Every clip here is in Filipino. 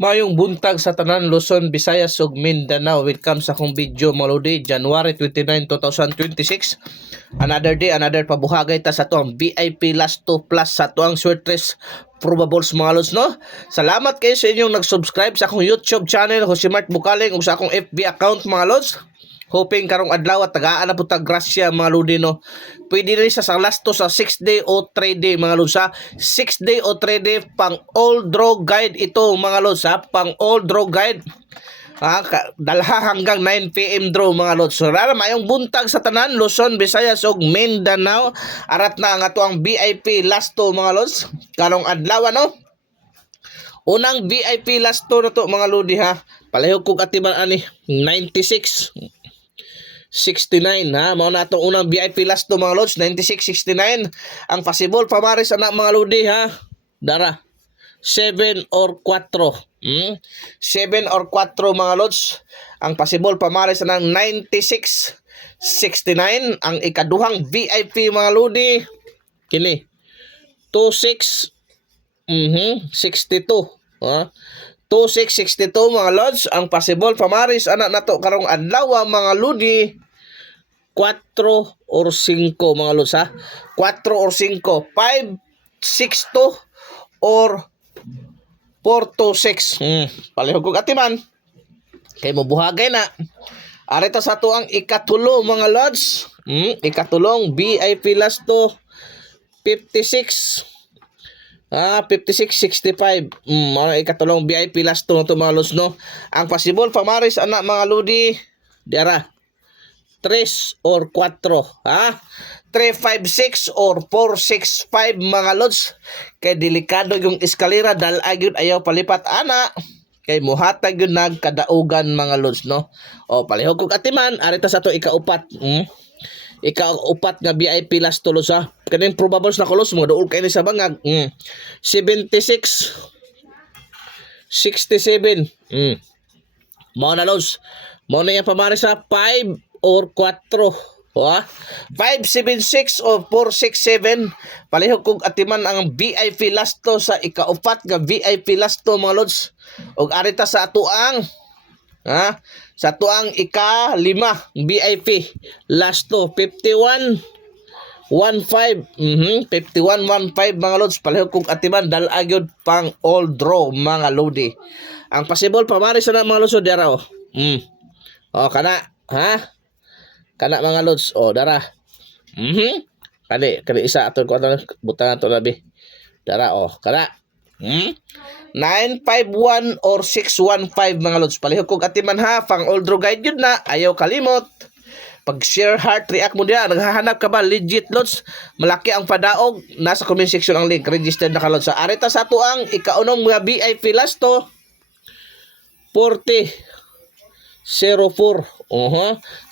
Mayong buntag sa tanan Luzon, Visayas ug Mindanao. Welcome sa akong video mga lodi, January 29, 2026. Another day, another pabuhagay ta sa tuang VIP last 2 plus sa tuang Swertres Probables mga lods, no? Salamat kayo sa inyong nag-subscribe sa akong YouTube channel, Josemart Bukaling, ug sa akong FB account mga lods. Hoping karong adlaw at tagaan na po ta grasya mga lodi, no. Pwede rin sa last to sa 6 day o 3 day mga lods, ha. 6 day o 3 day pang all draw guide ito mga lods, ha. Pang all draw guide. Dalha hanggang 9 PM draw mga lods. So rara mayong buntag sa tanan Luzon, Visayas ug Mindanao. Arat na ang atoang VIP last to mga lods. Karong adlaw, no. Unang VIP last to na to mga lodi, ha. Palihog kog atiman ani 96 69, ha. Mao na itong unang VIP last to mga lods, 96-69. Ang possible pamaris anak mga lodi, ha. Dara 7 or 4. 7 or 4 mga lods. Ang possible pamaris ng 96-69. Ang ikaduhang VIP mga lodi kini 26 62, ha. 2662 mga lods. Ang possible pamaris anak nato karong adlaw mga lodi 4 or 5 mga lods, ha. 4 or 5, 5 6 2 or 4 to 6. Palihog kog atiman kay mobuhagay na. Arito sa to ang ikatulo mga lods. Ikatulong VIP last to 56. 56-65. Ikatulong VIP last to mga lods, no. Ang possible pamaris anak mga lodi diara 3 or 4, ha. 356 or 465 mga lods. Kay delikado yung eskalera dahil ayun ayaw palipat ana. Kay muhatag yun nagkadaugan mga lods, no. O palihog kog atiman arita sa to ikaupat. Ikaupat nga VIP last tulos, ha. Kaning probables na kulos mga duol kay ni sa bangag. 76 67. Mao na lods. Mao na yang pamaris sa 5 or 4, ha. 576 or 467. Palihog kog atiman ang VIP last to sa ikaupat nga VIP last to mga lods. Og arita sa atuang, ha, sa tuang ika-5 VIP last to 51 15. 51-15 mga lods. Palihog kog atiman dal agyod pang all draw mga lodi. Ang possible pamaris na mga lods dara, oh. Kana, ha. Kana mga lods, dara. Kani isa aton ko butang ato labi. Dara, kana. 951 or 615 mga lods. Palihog kog atiman, ha. Pang all draw guide yun na. Ayaw kalimot. Pag share heart react mo diyan, naghahanap ka ba legit lods, malaki ang padaog, nasa comment section ang link, registered na ka lods. Sa arita sa tuang ikaunom nga VIP last to 40 04.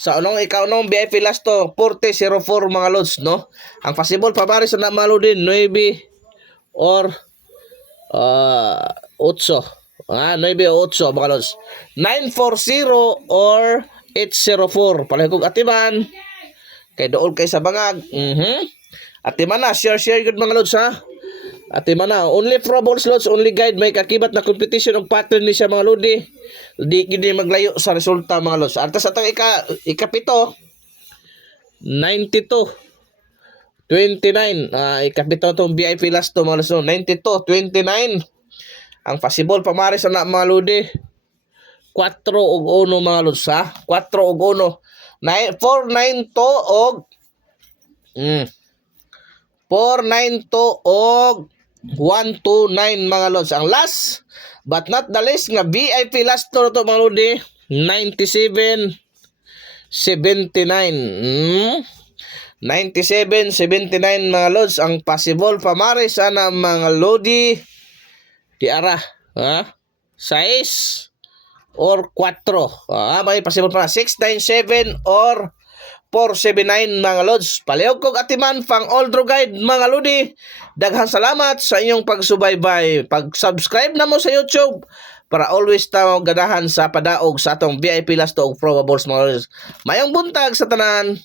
Sa unong ikaunom VIP last to 40 04 mga lods, no. Ang possible pamaris na malo din 9 or 8. 9 o 8 mga lods. 940 or 804. Palihog kog atiman kay dool kay sa bangag. Atiman na, share good mga lods, ha. Atiman na, only probables lods, only guide, may kakibat na competition og pattern ni siya mga lodi. Di gid maglayo sa resulta mga lods. Arta sa tang ikapito 92 29. Ikapito tong VIP last to mga lods, 92 29. Ang possible pamaris na mga lodi 4 og 1 mga lods, ha. 4 og 1. 492 og 492 og 129 mga lods. Ang last but not the least nga VIP last to mga lodi 97 79. 97 79 mga lods. Ang possible pamaris ana mga lodi di ara, ha, 6 or 4. May possible pa 697 or 479 mga lods. Palihog kog atiman pang all draw guide mga lodi. Daghang salamat sa inyong pagsubaybay. Pag-subscribe na mo sa YouTube para always ta ganahan sa padaog sa atong VIP last to og probables mga lods. Mayong buntag sa tanan.